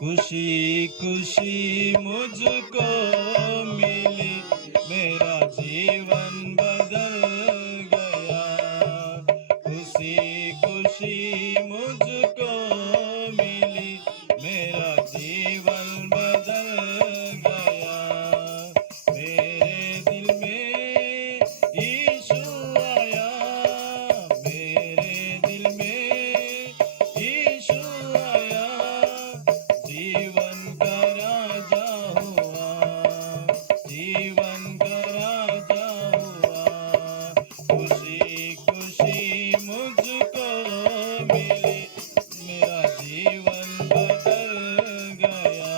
खुशी खुशी मुझको मिली, मेरा जीवन बदल गया। खुशी खुशी मुझको मिली, मेरा जीवन बदल गया। मेरे दिल में यीशु आया, मेरे दिल में यीशु आया, जीवन का राजा हुआ, जीवन का राजा हुआ। खुशी खुशी मुझको मिली, मेरा जीवन बदल गया।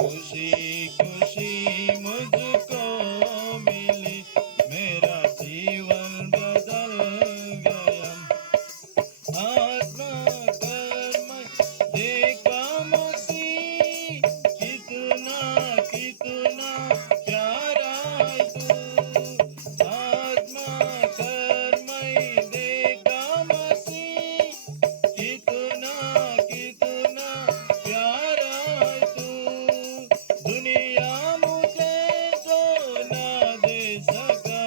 खुशी खुशी मुझको मिली, मेरा जीवन बदल गया। आत्मा कर्म देखा मसीह, कितना कितना प्यारा है तू। आत्मा कर्म देखा मसीह, कितना कितना प्यारा है तू। दुनिया मुझे जो ना दे सका,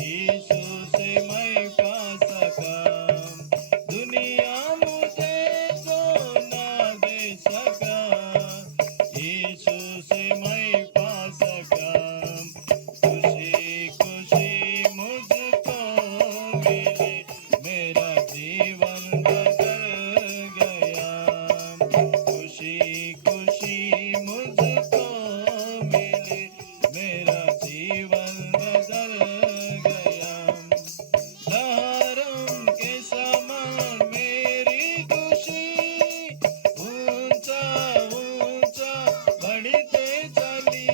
यीशु से मैं पा सका। दुनिया मुझे जो ना दे सका, यीशु से मैं पा सका। खुशी खुशी मुझको मिली, मेरा जीवन बदल गया। खुशी खुशी मुझको मिली, मेरा जीवन बदल गया। लहरों के समान मेरी खुशी, ऊंचा ऊंचा बढ़ते चली।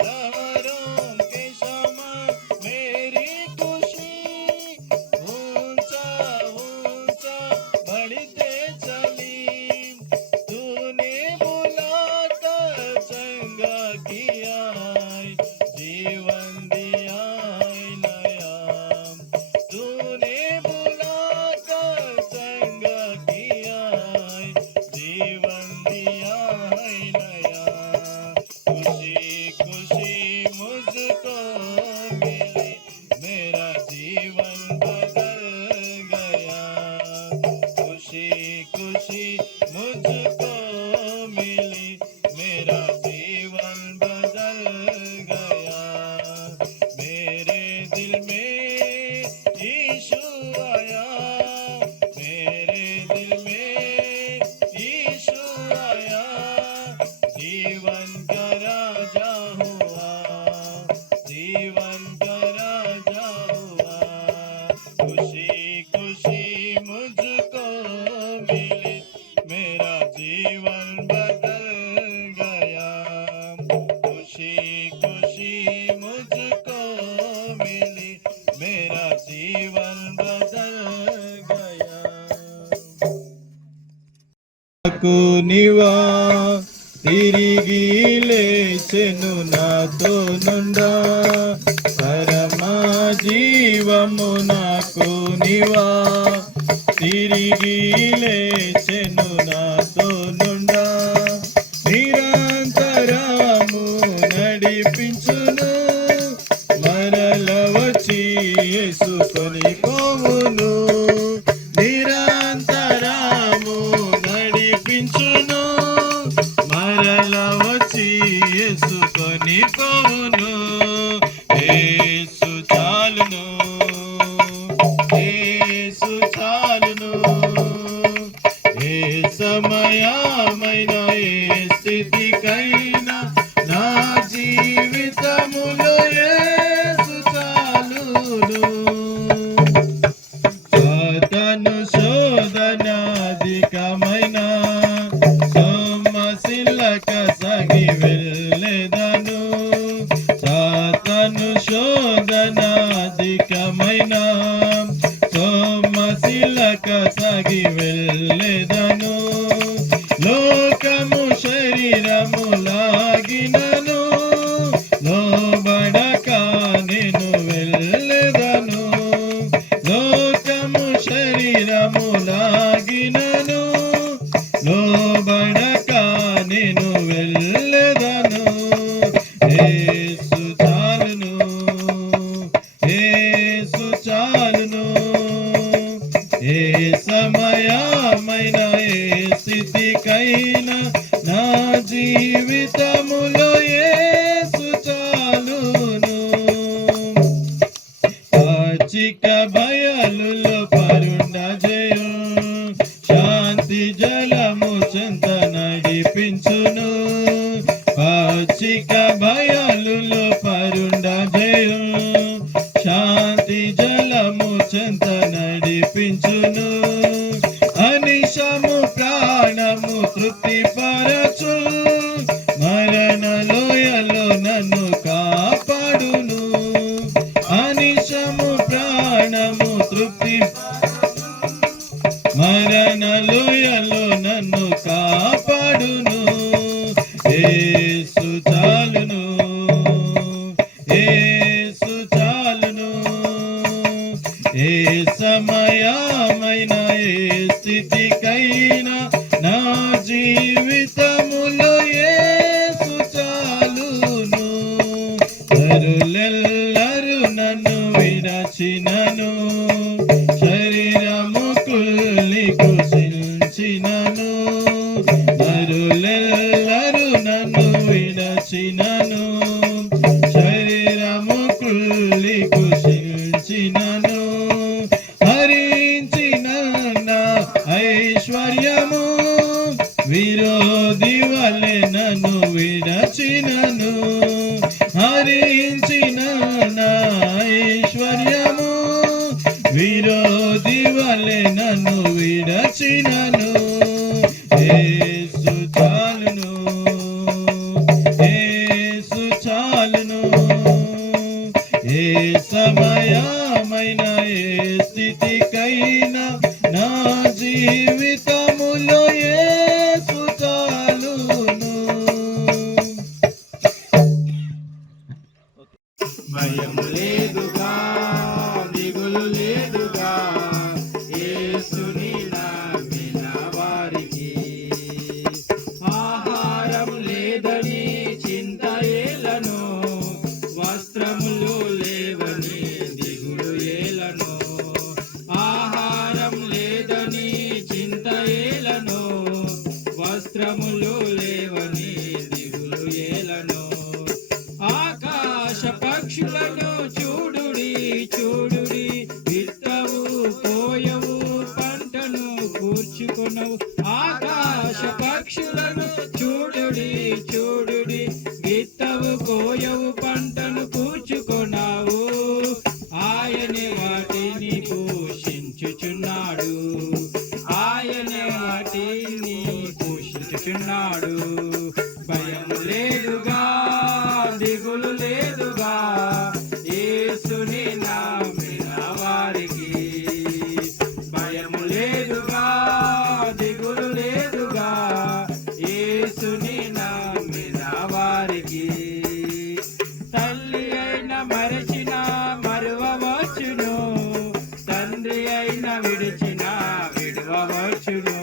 लहरों के समान मेरी खुशी, ऊंचा ऊंचा बढ़ते चली। तूने बुलाकर चंगा किया, जीवन दिया नया। तूने बुलाकर चंगा किया, जीवन दिया नया। खुशी खुशी मुझको मिली, मेरा जीवन बदल गया। खुशी खुशी मुझको मिली, मेरा जीवन बदल गया। मेरे दिल में यीशु आया, मेरे दिल में यीशु आया, जीवन का राजा हुआ, जीवन का राजा हुआ। खुशी खुशी मुझको मिली, मेरा जीवन बदल गया। खुशी खुशी मुझको मिली, मेरा जीवन बदल गया। నీవా తిరిగి లేచెను నాతో నుండా, పరమా జీవము నాకు నీవా తిరిగి లేచెను నాతో నుండా. నిరంతరము నడిపించును, మరల వచ్చి యేసుకొని పోవును. నిరంతరము నడిపించును, మరల వచ్చి యేసుకొని పోవును. యేసు చాలును, యేసు చాలును. ఏ సమయమైన ఏ స్థితికైనా నా జీవితములో యేసు చాలును. సాతాను శోధన అధికమైన సొమ్మసిల్లక సాగి వెళ్ళెదను. సాతాను శోధన అధికమైన సొమ్మసిల్లక సాగి వెళ్ళెదను. లోక లోబడక నేను వెళ్ళెదను. యేసు చాలును, యేసు చాలును. ఏ సమయమైన ఏ స్థితికైనా నా జీవితములో యేసు చాలును. పచ్చిక బయలులో పరుండజేయు, శాంతి జలము చెంత నడిపించును. పచ్చిక బయలులో పరుండజేయు, శాంతి జలము చెంత నడిపించును. అనిశము ప్రాణము తృప్తి పరచు, మరణ లోయలో నన్ను కాపాడును. అనిశము ప్రాణము తృప్తి, మరణ లోయలో నన్ను కాపాడును. యేసు చాలును, యేసు చాలును. ఏ సమయమైన ఏ స్థితికైనా నా జీవితములో యేసు చాలును. నరులెల్లరూ నన్ను విడచినను, శరీరము కుల్లి కృషించినను. నరులెల్లరూ నన్ను విడచినను, శరీరము కుల్లి కృషించినను. హరించిన నా ఐశ్వర్యము విరోధి వలె నన్ను విడచినను. హరించిన నా ఐశ్వర్యము విరోధి వలె నన్ను విడచినను. యేసు చాలును, యేసు చాలును. ఏ సమయమైన ఏ స్థితికైనా నా జీవితములో యేసు చాలును. భయం లేదుగా, దిగులు లేదుగా, యేసుని నమ్మిన వారికి. ఆహారం లేదని చింత ఏలను, వస్త్రములు లేవని దిగులు ఏలను. ఆహారం లేదని చింత ఏలను, వస్త్రములు లేవని దిగులు ఏలను. ఆకాశ పక్షులను చూడుడి, చూడుడి, విత్తవు కోయవు పంటను కూర్చుకొనవు. ఆకాశ పక్షులను చూడుడి, చూడుడి, విత్తవు కోయవు పంటను కూర్చుకొనావు. ఆయనే వాటిని పోషించుచున్నాడు, ఆయనే వాటిని పోషించుచున్నాడు. భయం లేదుగా, దిగులు లేదుగా, యేసుని నమ్మిన వారికి. భయం లేదుగా, దిగులు లేదుగా, యేసుని నమ్మిన వారికి. తల్లి అయిన మరచిన మరువవచ్చును, తండ్రి అయిన విడిచిన విడువవచ్చును.